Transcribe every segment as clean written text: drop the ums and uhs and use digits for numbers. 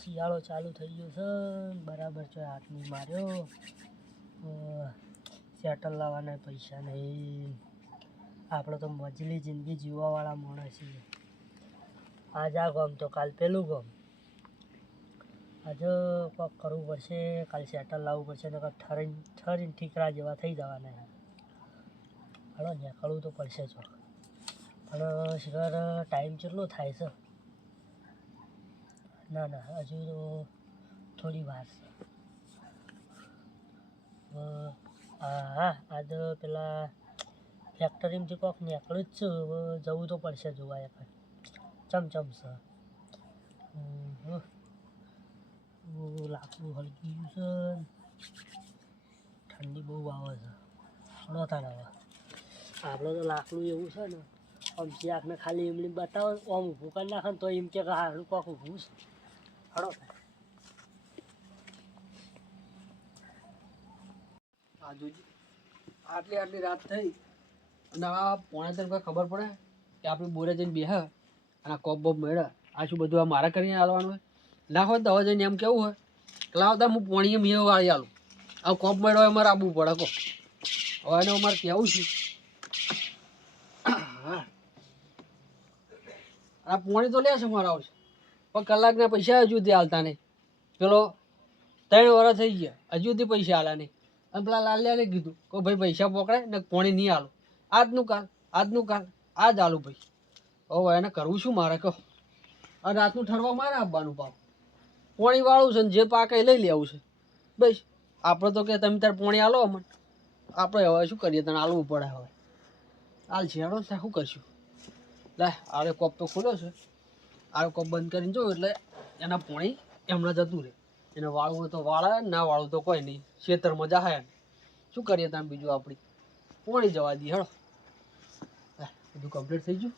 શિયાળો ચાલુ થઈ ગયો છે બરાબર છે. હાથની માર્યો સેટલ લાવવાના પૈસા નહીં. આપણે તો મજલી જિંદગી જીવવાવાળા માણસ છીએ. આજ આ ગામ તો કાલ પેલું ગામ. આજે કોક કરવું પડશે, કાલ સેટલ લાવવું પડશે. નકર ઠરીને ઠીકરા જેવા થઈ જવાના. હાલો નીકળવું તો પડશે જ. પણ શિખર ટાઈમ કેટલો થાય છે? ના હજુ તો થોડી વાર છે. હા આજ પેલા ફેક્ટરીમાંથી કોક નીકળ્યું જ છે. હવે જવું તો પડશે જોવા એક ચમચમ છે. લાકડું હલકી ગયું છે. ઠંડી બહુ આવે છે. નહોતા હવે આપણે તો લાકડું એવું છે ને, આમ શાકને ખાલી એમની બતાવો આમ ઊભું કરી નાખે ને તો એમ કે હારું કોક ઊભું છે. હળો આટલી રાત થઈ અને આ પોણે તને કોઈ ખબર પડે કે આપણે બોરે જઈને બેહ અને આ કોપ બોપ મેળે આ શું બધું આ મારે કરીને હાલવાનું હોય? ના હોય તો હવે જઈને એમ કેવું હોય કે લાવતા હું પોણીએ મેં વાળી આલું. આ કોપ મેળો અમારે આવવું પડે કહો. હવે એને અમારે કહેવું છું હા આ પોણી તો લેશે મારા આવશે પણ કલાકના પૈસા હજુ સુધી હાલતા નહીં. પેલો 3 વર્ષ થઈ ગયા હજુ સુધી પૈસા હાલ્યા નહીં. અને પેલા લાલ્યાને કીધું કે ભાઈ પૈસા પકડાય ને પોણી નહીં હાલું. આજનું કાલ આજ હાલું ભાઈ. હવે એને કરવું શું મારે કહો? અને રાતનું ઠરવા મારે આપવાનું પાપ. પોણી વાળું છે ને જે પાકે લઈ લેવું છે બસ. આપણે તો કે તમે તાર પોણી હાલો અમને. આપણે હવે શું કરીએ? તને હાલવું પડે. હવે હાલ છે હેડો ત્યાં શું કરશું? લે આરે કોપ તો ખોલ્યો છે. આરે કોપ બંધ કરીને જો એટલે એના પોણી એમણે જતું રહે. એને વાળવું હોય તો વાળે, ના વાળવું તો કોઈ નહીં. ખેતરમાં જાય શું કરીએ તમે બીજું? આપણી પોણી જવા દઈએ હેડો. બધું કમ્પ્લીટ થઈ ગયું.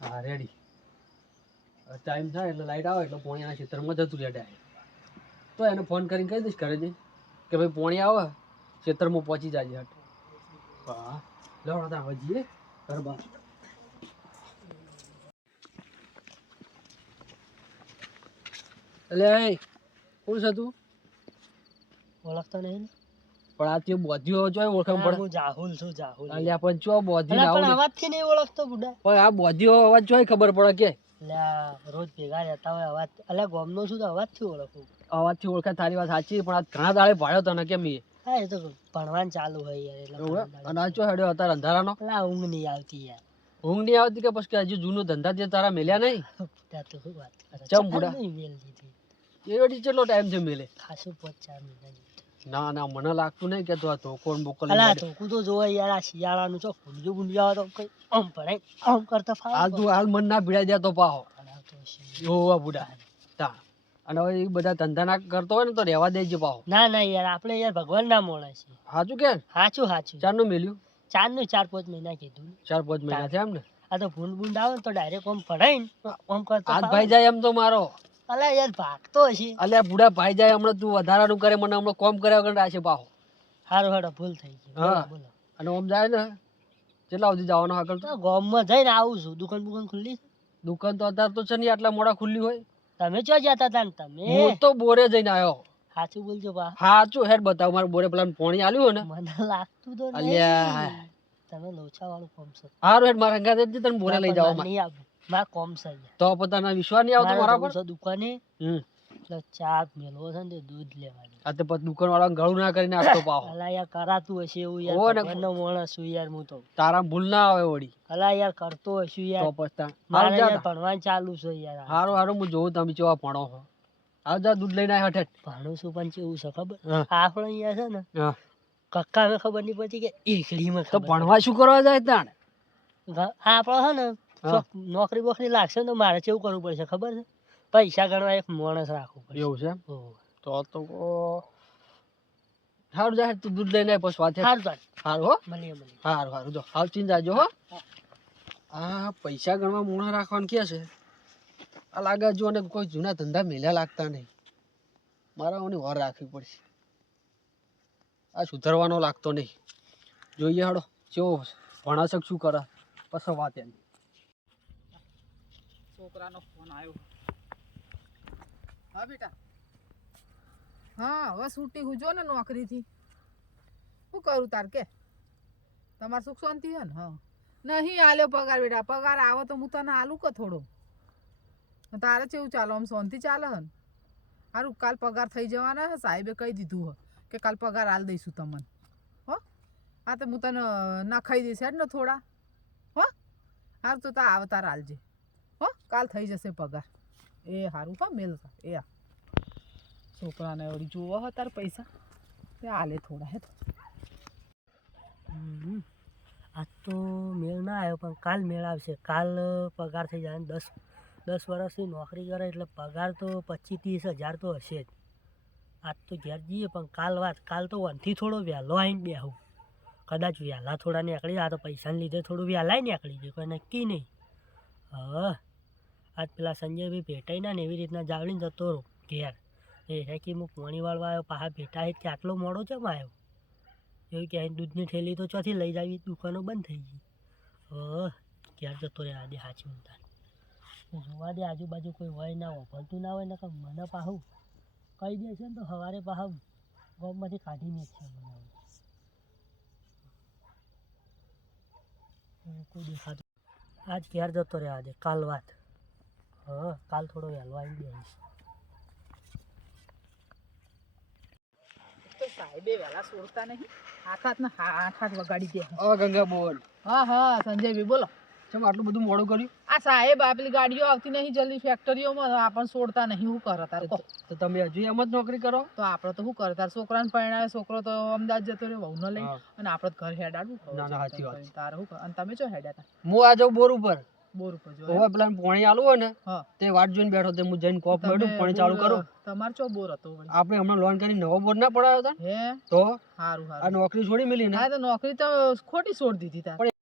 હા રેડી. ટાઈમ થાય એટલે લાઈટ આવે એટલે પોણી એના ખેતરમાં જતું રહે ડાયરેક્ટ. તો એને ફોન કરીને કહી દઈશ ઘરે જઈ કે ભાઈ પોણી આવે ખેતરમાં પહોંચી જાય હટ. હા લેવડો ત્યાં હવે જઈએ ઘર બહાર. એટલે કોણ છે તું? ઓળખતો નહીં ને? પણ આ તે બોધ્યો જોય ઓળખાણ પડે. હું જાહુલ છું. જાહુલ અલ્યા પણ ચો બોધી પણ અવાજથી નહીં ઓળખતો બુડા. પણ આ બોધ્યો અવાજ જોઈ ખબર પડે કે રોજ ભેગા રહેતા હોય અવાજ. અલ્યા ગામનો છું તો અવાજથી ઓળખું. અવાજથી ઓળખાય તારી વાત સાચી. પણ આ ઘણા દાડે ભાડ્યો તને કેમ? હા એ તો ભણવાનું ચાલુ હોય યાર એટલે. અને આ ચો હેડ્યો અત્યારે અંધારાનો? પેલા ઊંઘ નહીં આવતી યાર. ઊંઘ નહીં આવતી કે પછી હજુ જૂનો ધંધા જે તારા મેલ્યા નહીં? તો શું વાત કરે? ચમ બુડા મેલ દીધી. એ કેટલો ટાઈમ છે મેલે? ખાસું 5-4 મહિના. ના મને લાગતું નહીં કે તું આ ધોકોન બોકોલ. અલા ધોકું તો જોવાય યાર. આ શિયાળાનું છો ગુંજુ આવે તો કઈ આમ ભરાય આમ કરતા ફાવે. હાલ તું હાલ મન ના ભીડાઈ દેતો પાહો. જોવા બુડા તા. અને હવે એ બધા ધંધા ના કરતો હોય ને તો રહેવા દેજે પાહો. ના યાર આપણે યાર ભગવાન ના માણસ છે. સાચું કે? સાચું. ચારનું મેલ્યું? 4-5 મહિના કીધું. 4-5 મહિના થયા એમ ને? આ તો ભૂંડ આવે તો ડાયરેક્ટ આમ પડાય ને આમ કરતા હાથ ભાઈ જાય એમ તો મારો. અલા યાર ભાગતો હશે. અલ્યા બુડા ભાઈ જાય હમણાં તું વધારાનું કરે મને હમણાં કોમ કર્યા વગર રાખે પાહો. હારું હેડો ભૂલ થઈ ગઈ. હા બોલો. અને આમ જાય ને કેટલા સુધી જવાનો આગળ? તો ગામમાં જઈને આવું છું. દુકાન ખુલ્લી છે? દુકાન તો અત્યારે તો છે નહીં આટલા મોડા ખુલ્લી હોય. તમે ચો જતા હતા ને તમે? હું તો બોરે જઈને આવ્યો. સાચું બોલજો બા. સાચું હેડ બતાવ. મારે બોરે પેલા પોણી આલ્યું ને મને લાગતું તો અલ્યા તમે લોચા વાળું કોમ છે. હારું હેડ મારા ઘરે તને બોરે લઈ જાવ. નહીં આવું મારા કોમ છે. તો પોતાના વિશ્વાસ નહીં આવતો મારા પર? દુકાને એટલે ચા મેલવો છે ને દૂધ લેવાની. આ તો પછી દુકાન વાળા ગળું ના કરીને આપતો પાહો. અલા યાર કરાતું હશે એવું યાર. ભગવાનનો માણસ છું યાર હું તો. તારા ભૂલ ના આવે વળી. અલા યાર કરતો હશું યાર. તો પછી મારે યાર ભણવાનું ચાલુ છે યાર. હારું હું જોઉં તમે કેવા ભણો છો. આવ જા દૂધ લઈને આવ હઠ. ભણું છું પણ કેવું છે ખબર? આપણે અહીંયા છે ને કક્કા ને ખબર નહીં પડતી કે એકડીમાં. તો ભણવા શું કરવા જાય તાણ? આપણે છે ને નોકરી બોકરી લાગશે ને તો મારે કેવું કરવું પડશે ખબર છે? પૈસા ગણવા એક માણસ રાખવું પડે. એવું છે? તો સારું જાય તું દૂધ લઈને પછી વાત. સારું હો મળીએ. સારું જો હાલ ચીન જાજો હો. આ પૈસા ગણવા મોણા રાખવાનું કે છે? આ લાગે જો ને કોઈ જૂના ધંધા મેલ્યા લાગતા નહીં. મારા ઓની વાર રાખવી પડશે. આ સુધરવાનો લાગતો નહીં. જોઈએ હાડો કેવો ભણાશક શું કરે પછી વાત એની. છોકરાનો ફોન આવ્યો. હા બેટા. હા હવે છૂટી હું જો ને નોકરીથી. શું કરું તાર કે તમારે સુખ શાંતિ છે ને? હા નહીં આલ્યો પગાર બેટા. પગાર આવે તો હું તને આલું કે થોડો. તારે કેવું ચાલે? આમ શાંતિ ચાલે હે ને? સારું કાલ પગાર થઈ જવાના હે. સાહેબે કહી દીધું હે કે કાલ પગાર આલ દઈશું તમને. હો હા તો હું તને નખાઈ દઈશ હેડ ને થોડા. હો સારું તો તા આવે તાર આલજે. હો કાલ થઈ જશે પગાર. એ સારું પા મેલ એ આ છોકરાને વળી જોવા હોય તાર પૈસા તે આલે થોડા હે તો. આજ તો મેળ ના આવ્યો પણ કાલ મેળ આવશે. કાલ પગાર થઈ જાય. 10 વર્ષની નોકરી કરે એટલે પગાર તો 25-30 હજાર તો હશે જ. આજ તો ઘેર જઈએ પણ કાલ તો વનથી થોડો વહેલો આવીને બેહું. કદાચ વહેલા થોડા નીકળી જાય તો પૈસાને લીધે થોડું વહેલાય નીકળી જાય, કોઈ નક્કી નહીં. હા આજ પેલા સંજયભાઈ ભેટાઈ ના ને એવી રીતના જાવડીને જતો રહો ઘેર. એ કે હું પાણી વાળવા આવ્યો પાછા ભેટાય કે આટલો મોડો ચમ આવ્યો? એવું કે દૂધની થેલી તો ચોથી લઈ જાવી, દુકાનો બંધ થઈ ગઈ. ઘેર જતો રહે આદે સાચી ઊંધા. જોવા દે આજુબાજુ કોઈ હોય ના વફરતું ના હોય ને કે મને પાછું કહી દે છે ને તો સવારે પાછા ગોમમાંથી કાઢી મેકશે મને. કોઈ દેખાતું આજ ઘેર જતો રહે આજે કાલ વાત. કાલ થોડો વહેલો આવીને બેસીશ. તો સાહેબે વહેલા છોડતા નહીં. આઠ વગાડી દે. હવે ગંગા બોલ. હા હા સંજયભાઈ બોલો. ચમ આટલું બધું મોડું કર્યું? આ સાહેબ આપેલી ગાડીઓ આવતી નહીં જલ્દી ફેક્ટરીઓમાં આપણને છોડતા નહીં. શું કરે તારે કહો? તો તમે હજુ એમ જ નોકરી કરો? તો આપણે તો શું કરે તાર છોકરાને પરણાવે. છોકરો તો અમદાવાદ જતો રહ્યો વહુને લઈ અને આપણે ઘર હેડાડવું. ના ના સાચી વાત. તારે શું કરે? અને તમે ચો હેડ્યા હતા? હું આ જાઉં બોર ઉપર. બોર ઉપર જો હવે પેલા પાણી આલું હોય ને હા તે વાટ જોઈને બેઠો તે હું જઈને કોપ મેળવું પાણી ચાલુ કરું. તમાર ચો બોર હતો વળી? આપણે હમણાં લોન કરી નવો બોર ના પડાયો હતા હે તો સારું આ સારું. નોકરી છોડી મેલી ને હા તો નોકરી તો ખોટી છોડી દીધી તાર.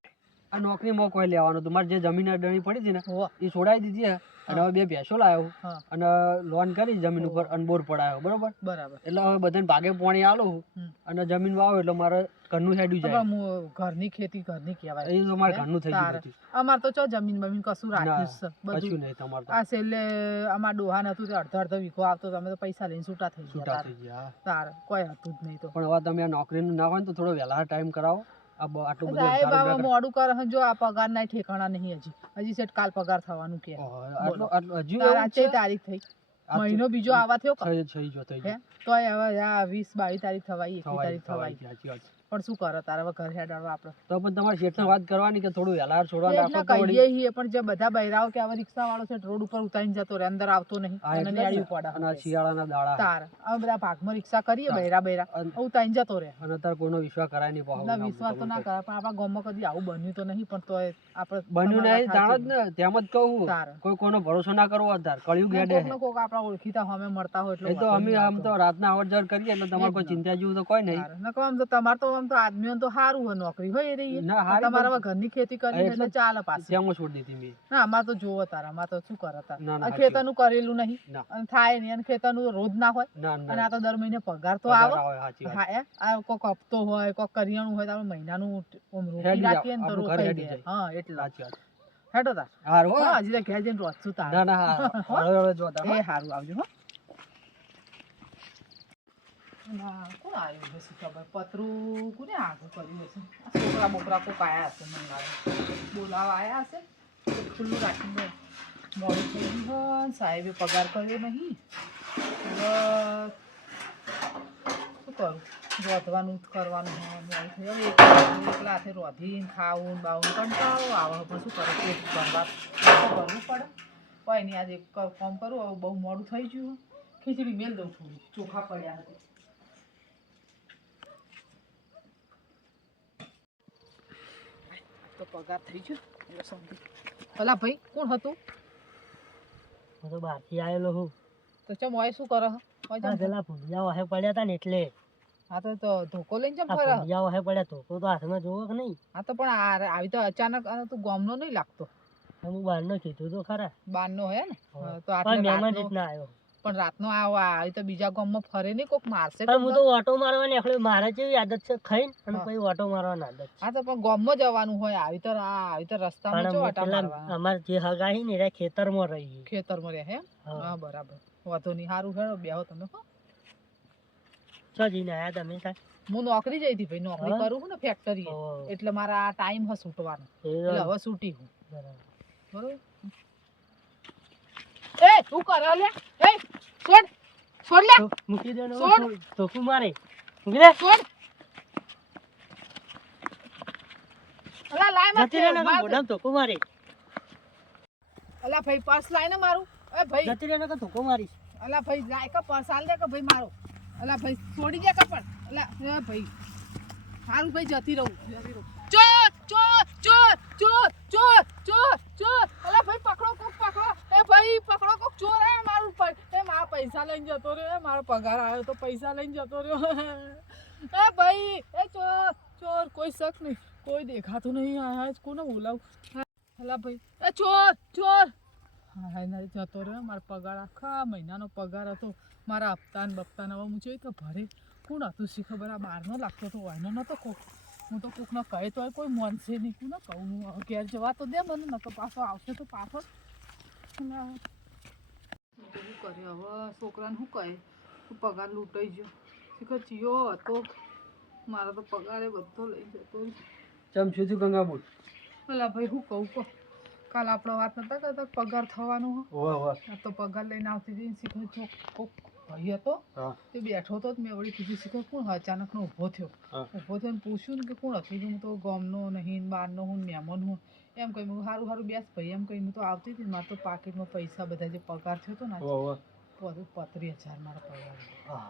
આ નોકરીમાં કોઈ લેવાનું હતું. મારે જે જમીન અડણી પડી હતી ને હોવા એ છોડાવી દીધી હે અને હવે 2 ભેંસો લાવ્યો હા અને લોન કરી જમીન ઉપર અને બોર પડાયો. બરોબર બરાબર. એટલે હવે બધાને ભાગે પાણી આલું અને જમીન વાવો એટલે મારે ઘરનું હેડ્યું જાય. પણ હું ઘરની ખેતી ઘરની કહેવાય. એ તો મારે ઘરનું થઈ ગયું તારે. બધું. અમાર તો ચો જમીન બમીન કશું રાખ્યું છે કશું બધું. નહીં તમારે તો આ છેલ્લે અમાર ડોહાન હતું તે અડધો વીઘો આવતો તમે તો પૈસા લઈને છૂટા થઈ ગયા. છૂટા તારે થઈ ગયા. તારે કોઈ હતું જ નહીં તો. પણ હવે તમે આ નોકરીનું ના હોય ને તો થોડો વહેલા ટાઈમ કરાવો. આટલું બધું સાહેબ અંધારું હવે ના મોડું કરે છે. જો આ પગાર ના ઠેકાણા નહીં હજી સેટ કાલ પગાર થવાનું કે. આટલું હજુ તારે એવું આ છે? કઈ તારીખ થઈ? મહિનો બીજો આવા થયો કે? થઈ ગયો હે તોય હવે આ 20-22 તારીખ થવાય 21 થવાય તારીખ થવાય. સાચી વાત. પણ શું કરે તારે હવે ઘર હેડાડવા આપણે તો પણ તમારે શેઠને વાત કરવાની કે થોડું વહેલા છોડવા એટલે નાખો તો વળી. કહીએ છીએ પણ જે બધા બૈરાઓ કે હવે રિક્ષા વાળો છે રોડ ઉપર ઉતારીને જતો રહે અંદર આવતો નહીં હા, અને એટલે જ ને. નેળિયું પડે અને આ શિયાળાના દાડા તાર હવે બધા ભાગમાં રિક્ષા કરીએ બૈરા અને ઉતારીને જતો રહે. અને અત્યારે કોઈનો વિશ્વાસ કરાય નહીં પાછો. ના વિશ્વાસ તો ના કરે પણ આપણા ગામમાં કદી આવું બન્યું તો નહીં પણ તોય આપણે બન્યું નહીં જાણો જ ને તેમ જ કહું. તાર કોઈ કોઈનો ભરોસો ના કરવો અત્યારે કળિયુગ હેડે કોક ને કોક આપણા ઓળખીતા અમે મળતા હોય એટલે એ તો અમે આમ તો રાતના આવડ જવડ કરીએ એટલે તમારે કોઈ ચિંતા જેવું તો કોઈ નહીં. આમ તો તમારે તો આદમીઓ તો સારું હોય નોકરી હોય એ રહી ના હારી તમારે હવે ઘરની ખેતી કરી એટલે ચાલે પાછું. ત્યાં છોડી દીધી મેં. ના અમારે તો જોવો તારા અમારે તો શું કરે તાર ના, ના, ખેતરનું કરેલું નહીં ના. અને થાય નહીં અને ખેતરનું રોજ ના હોય ના અને ના આ તો દર મહિને પગાર તો પગાર આવે. આવે, સાચી વાત. હા આ કોક હપ્તો હોય કોક કરિયાણું હોય તો આપણે મહિનાનું ઓમ રોકી હેડી જાવ, રાખીએ ને તો આપણું ઘર રોકાઈ હેડી જાય. જાય. હા એટલે સાચી વાત. હેડો તાર. હારું હો. હા હજી તો ઘેર જઈને રોજશું તાર. ના ના હારું. હવે જો તમે. એ સારું આવજો હો. ના કોણ આવ્યું હશે ખબર પતરું કોને આગળ કર્યું હશે. આ છોકરા બોકરા કોક આયા હશે મને લાગે બોલાવા આયા હશે તો ખુલ્લું રાખીને મોડું થઈ ગયું હોય ને સાહેબે પગાર કર્યો નહીં હવે શું કરું રોધવાનું જ કરવાનું હોય મોડું થઈ હવે એકલા હાથે રોધીને ખાવું બાવું કંટાળો આવે પણ શું કરે પેટ ભરવા કરવું પડે કોઈ નહીં આજે કામ કરું હવે બહુ મોડું થઈ ગયું ખીચડી મેલ દઉં થોડું ચોખા પડ્યા હતા. તો પગાર થઈ ગયો એટલે સમજી. ભલા ભાઈ કોણ હતું? હું તો બહારથી આવેલો હું. તો ચમ હોય શું કરે હે? હોય ચમ પેલા ભૂંડિયા વાહે પડ્યા હતા ને એટલે આ તો ધોકો લઈને ચમ આ ફરે હે? ભૂંડિયા વાહે પડ્યા તો હાથમાં જોવો કે નહીં. આ તો પણ આવી તો અચાનક તું ગામનો નહીં લાગતો. હું બહારનો કીધું તો ખરા બારનો હે ને હા. તો પણ આટલે મહેમાન રાતનો રીતના આવ્યો. પણ રાતનો આવી તો બીજા ગામમાં ફરે નહીં કોક મારશે પણ હું કોક. તો ઓટો મારવાની એટલે મારે જેવી આદત છે ખાઈને અને હા. પછી ઓટો મારવાની આદત છે. હા તો પણ ગામમાં જવાનું હોય આવી તો રસ્તામાં પણ ચો અમે આટા પેલા મારવા અમારે જે હગાઈ ને એ ખેતરમાં રહીએ. ખેતરમાં રહે હે હા. હા બરાબર વાતો નહીં સારું હેડો બેહો તમે હો ચો જઈને આયા તમે તાર હું નોકરી જઈ હતી ભાઈ નોકરી હા? કરું છું ને ફેક્ટરી ઓહો. એટલે મારા આ ટાઈમ હે છૂટવાનો એ એટલે હવે છૂટી હું બરાબર. બરોબર એ તું કરે લે એ છોડ છોડ લે તો મૂકી દે ને છોડ. ધોકું મારે મૂકી દે છોડ અલા લાય મત જતી રહે ને મોઢામાં ધોકું મારે અલા ભાઈ પર્સ લાય ને મારું એ ભાઈ જતી રહે ને ધોકું મારીશ અલા ભાઈ લાય કે પર્સ આલ દે કે ભાઈ મારો અલા ભાઈ છોડી દે કે પણ અલા એ ભાઈ હારું ભાઈ જતી રહું ચોર ચોર ચોર ચોર ચોર ચોર ચોર અલા ભાઈ પકડો કોક પકડો એ ભાઈ પકડો કોક ચોર એ મારું એ મારા પૈસા લઈને જતો રહ્યો એ મારો પગાર આવ્યો તો પૈસા લઈને જતો રહ્યો એ ભાઈ એ ચોર ચોર કોઈ શક નહીં કોઈ દેખાતું નહીં આ કોને બોલાવું અલા ભાઈ એ ચોર ચોર હા ના જતો રહ્યો મારો પગાર આખા મહિનાનો પગાર હતો મારા હપ્તા ને બપ્તા ને હવે હું જોઈ તો ભરે કોણ હતું શી ખબર આ બહારનો લાગતો હતો એનો નતો કોક હું તો કોકને કહે તો કોઈ મોનશે નહીં કોને કહું હું હવે ઘેર જવા તો દે મને નતો પાછો આવશે તો પાછો શું કરે હવે છોકરાને શું કહે તું પગાર લૂંટાઈ ગયો શીખર ચિયો હતો મારો તો પગારે બધો લઈ જતો ચમ છું તું ગંગા બોલ ભલા ભાઈ હું કહું કહો કાલ આપણે વાત નતા કરતા પગાર થવાનો વાહ વાહ આ તો પગાર લઈને આવતી હતી શીખર ચોક કોક ભાઈ હતો હા તે બેઠો હતો મેં વળી કીધું શીખર કોણ અચાનકનો ઊભો થયો હા. ઊભો થયો ને પૂછ્યું ને કે કોણ હતું હું તો ગામનો નહીં બહારનો હું મહેમાન હું એમ કહી મેં સારું સારું બેસ ભાઈ એમ કહી હું તો આવતી હતી મારે તો પાકીટમાં પૈસા બધા જે પગાર થયો હતો ને વાહ વાહ 35,000 મારા પગાર હા.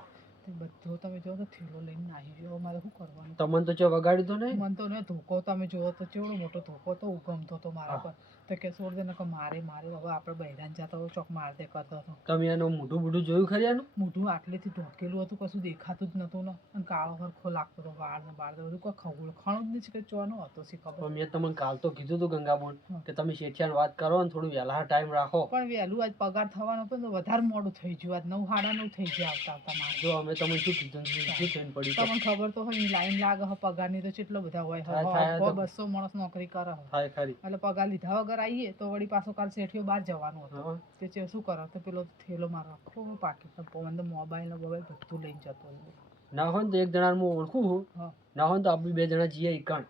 તે બધો તમે જો તો થેલો લઈને આવી ગયો મારે શું કરવાનું તમને તો ચો વગાડ્યું તો નહીં મને તો ને ધોકો તમે જુઓ તો કેવડો મોટો ધોકો તો ઉગમતો હતો મારા પર તો કે છોડ દે ને કે મારે હવે આપણે બહેરાન જતા હોય ચોક માર દે કરતો હતો તમે એનું મોઢું બુઢું જોયું ખરી આનું મોઢું આટલેથી ઢોકેલું હતું કશું દેખાતું જ નતું ને અને કાળો હરખો લાગતો હતો વાળ ને બાળ બધું કોઈ ખવડ ખાણું જ નહીં કે ચોનો હતો શી ખબર પણ મેં તમને કાલ તો કીધું હતું ગંગાબોન હા. કે તમે શેઠિયાને વાત કરો ને થોડું વહેલા ટાઈમ રાખો પણ વહેલું આજ પગાર થવાનો હતો ને વધારે મોડું થઈ ગયું આજ 9 સાડા 9 થઈ ગયા આવતા આવતા મારે જો અમે તમને શું કીધું શું થઈને પડ્યું તો તમને ખબર તો હોય લાઈન લાગે હે પગારની તો કેટલો બધા હોય થાય તો. 200 માણસ નોકરી કરે હે થાય ખરી એટલે પગાર લીધા વગર આવીએ તો વળી પાછો કાલ શેઠિયો બહાર જવાનું હતું હા. તે છે શું કરો તો પેલો થેલો મારો આખો પાકીટ પવન તો મોબાઈલ ને બધું લઈને જતો રહ્યો. ના હોય ને તો એક જણા હું ઓળખું છું હા ના હોય ને તો આપણે બે જણા જઈએ ઈકણ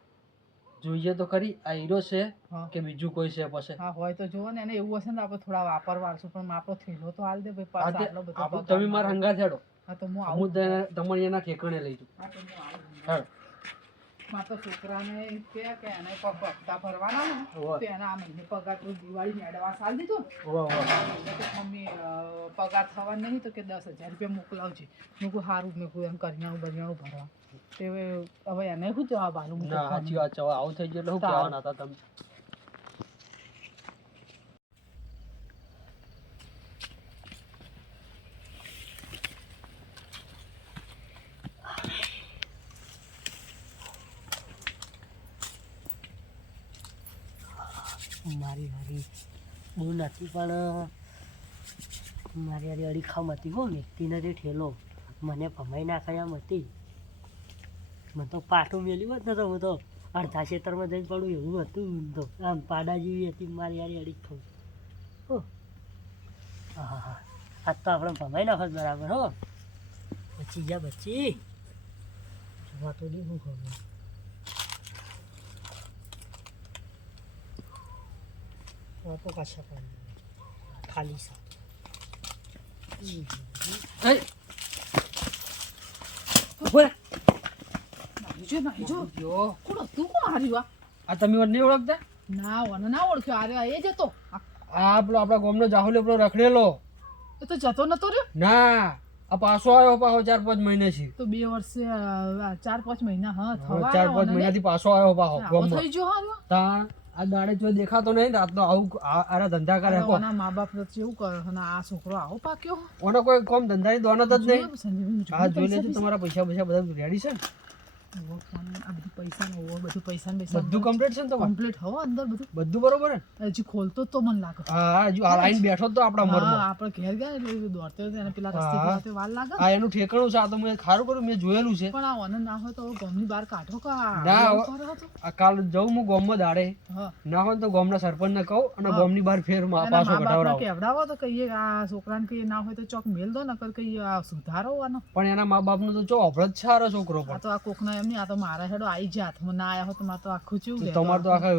જોઈએ તો ખરી આ હીરો છે હા કે બીજું કોઈ છે પછી હા હોય તો જોવો ને એને એવું હશે ને તો આપણે થોડા વાપરવાશું પણ આપણો થેલો તો હાલ દે ભાઈ પાછો આટલો બધો આપણે પગાર તમે મારા મારો. હંગા થેડો હા તો હું હું આવું તમારે એના ઠેકાણે લઈ જઉં હા તો હું આવું. હેડો. મારે તો છોકરાને કે એને કોક હપ્તા ભરવાના ને હોવે. તો એના આ મહિને પગાર તો દિવાળીની એડવાન્સ આલી દીધો ને વાહ વાહ એટલે કે મમ્મી પગાર થવા નહીં તો કે 10,000 રૂપિયા મોકલાવજે મેં કહું સારું મેં કહું એમ કરિયાણું બરિયાણું ભરવા તે હવે એને શું જવાબ આલું હું તો ના સાચી વાત છે હવે આવું થઈ ગયું એટલે શું તારું. કહેવાના હતા તમે મારી હારી બહુ નથી પણ મારી હારી અડીખામ હતી હો વ્યક્તિને જે ઠેલો મને ભમાઈ નાખાય એમ હતી મને તો પાટું મેલ્યું હોત ને તો હું તો અડધા ક્ષેત્રમાં જઈને પડું એવું હતું તો આમ પાડા જેવી હતી મારી હારી અડીખામ હો હા હા હા આજ તો આપણે ભમાઈ નાખો બરાબર હો બચી જા બચી જોવા તો નહીં હું ખબર તો પાછા પણ ખાલી સા નાહી જો જો કોણ હતું કોણ હાર્યું આ તમે મને નહીં ઓળખતા ના ઓને ના ઓળખ્યો આરે એ જતો આ પેલો આપણા ગામનો જાહુલ પેલો રખડેલો એ તો જતો નતો રહ્યો ના આ પાછો આવ્યો પાછો 4-5 મહિને છે તો 2 વર્ષે 4-5 મહિના હા થવા 4-5 મહિનાથી પાછો આવ્યો પાછો આવો ગામમાં થઈ ગયો હાર્યો તા આ દાડે જો દેખાતો નહીં ને રાતનો આવું આરા ધંધા કરે કો ઓના મા બાપ તો કેવું કરે અને આ છોકરો આવો પાક્યો ઓનો કોઈ કોમ ધંધાની દોનત જ નહીં સંજીવની આ જોઈ લેજો તમારા પૈસા બધા રેડી છે ને ઓવો ફોન આ બધું પૈસાનો ઓવો બધું પૈસાને બધું કમ્પ્લીટ છે ને તમારે કમ્પ્લીટ હો અંદર બધું બધું બરોબર ને હજી ખોલતો જ તો મને લાગે હા હજુ આ લાઈન બેઠો જ તો આપણા હા મરમાં આપણે ઘેર ગયા એટલે દોડતે હોય તો એને પેલા રસ્તે હા. જતે વાર લાગે આ એનું ઠેકાણું છે આ તો મેં ખારું કર્યું મેં જોયેલું છે પણ આ ઓને ના હોય તો ગમની બહાર કાઢો કા ના, એવું હવે- કરો તો. આ કાલ જઉં હું ગામમાં દાડે હા ના હોય તો ગામના સરપંચને કહું અને હા. ગામની બહાર ફેર એના પાછો મા બાપને કઢાવડાવું કેવડાવો તો કહીએ આ છોકરાને કહીએ ના હોય તો ચોક મેલ દો નકર કહીએ આ સુધારો આનો પણ એના મા બાપનું તો ચો અભળત છે હારો છોકરો આ પણ તો આ કોકના એમ નહીં આ તો મારા હેડો આઈ જા હાથમાં ના આયા હો તો મારે તો આખું ચેવું તો રહેતું તમારે તો આખા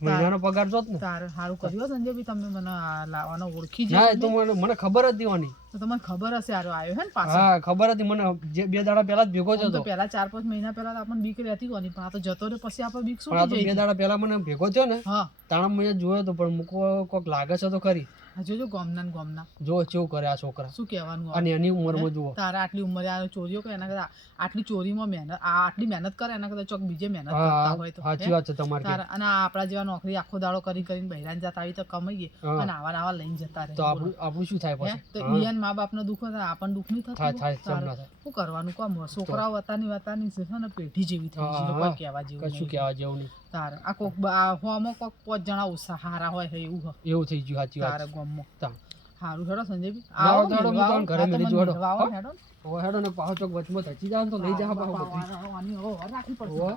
મહિનાનો પગાર જોત ને તારે સારું કર્યું હો સંજયભાઈ તમે મને આ લાવવાનો ઓળખી ના જાય એ તો મને ખબર હતી ઓની તો તમને ખબર હશે આરો આવ્યો હે ને પાછો હા ખબર હતી મને જે 2 દાડા પહેલા જ ભેગો જ આમ તો હતો પહેલા 4-5 મહિના પહેલા તો આપણને બીક રહેતી કોની પણ આ તો જતો રહ્યો પછી આપણે બીક પણ આ તો છૂટી 2 જઈ દાડા પહેલા મને ભેગો થયો ને હા તાણા મેં જોયો તો પણ મૂકો કોક લાગે છે તો ખરી આ જોજો ગોમના ને ગોમના જો કેવું કરે આ છોકરા શું કહેવાનું અને એની ઉંમરમાં જુઓ તારા આટલી ઉંમરે આ ચોરીઓ કરે એના કરતા આટલી ચોરીમાં મહેનત આટલી મહેનત કરે એના કરતા ચોક બીજે મહેનત હા કરતા હોય તો સાચી હે? વાત છે તમારી તારા અને આ આપણા જેવા નોકરી આખો દાડો કરીને બહેરાન જતા આવી તો કમાઈએ હા. અને આવા લઈને જતા રહે તો આપણું શું થાય હે? પછી તો હા. ઈયન મા બાપનો દુઃખ હોય તો આપણને દુઃખ નહીં થતું થાય હોય? થાય કેમ તારે ના થાય શું કરવાનું કામ છોકરાઓ વતાની છે ને પેઢી જેવી થઈ ગઈ છે હા, કોઈ કહેવા જેવું કશું નહીં. કહેવા જેવું નહીં તારે આ કોક હોમાં કોક 5 જણા ઉત્સાહ હારા હોય છે એવું હોય એવું થઈ ગયું સાચી વાત તારે ગોમમાં તા. હારું હેડો સંજયભાઈ ના, આવો તો હેડો, હું મેળવા તમને ઘરે આવો. મેલી હા, જુઓ તમને હેડો. મેળવા આવો હો? હેડો. હવે હેડો ને પાછો ચોક વચમાં ધચી જાવ ને તો લઈ જા પાછો બધી આની હવે રાખવી પડશે હોવે.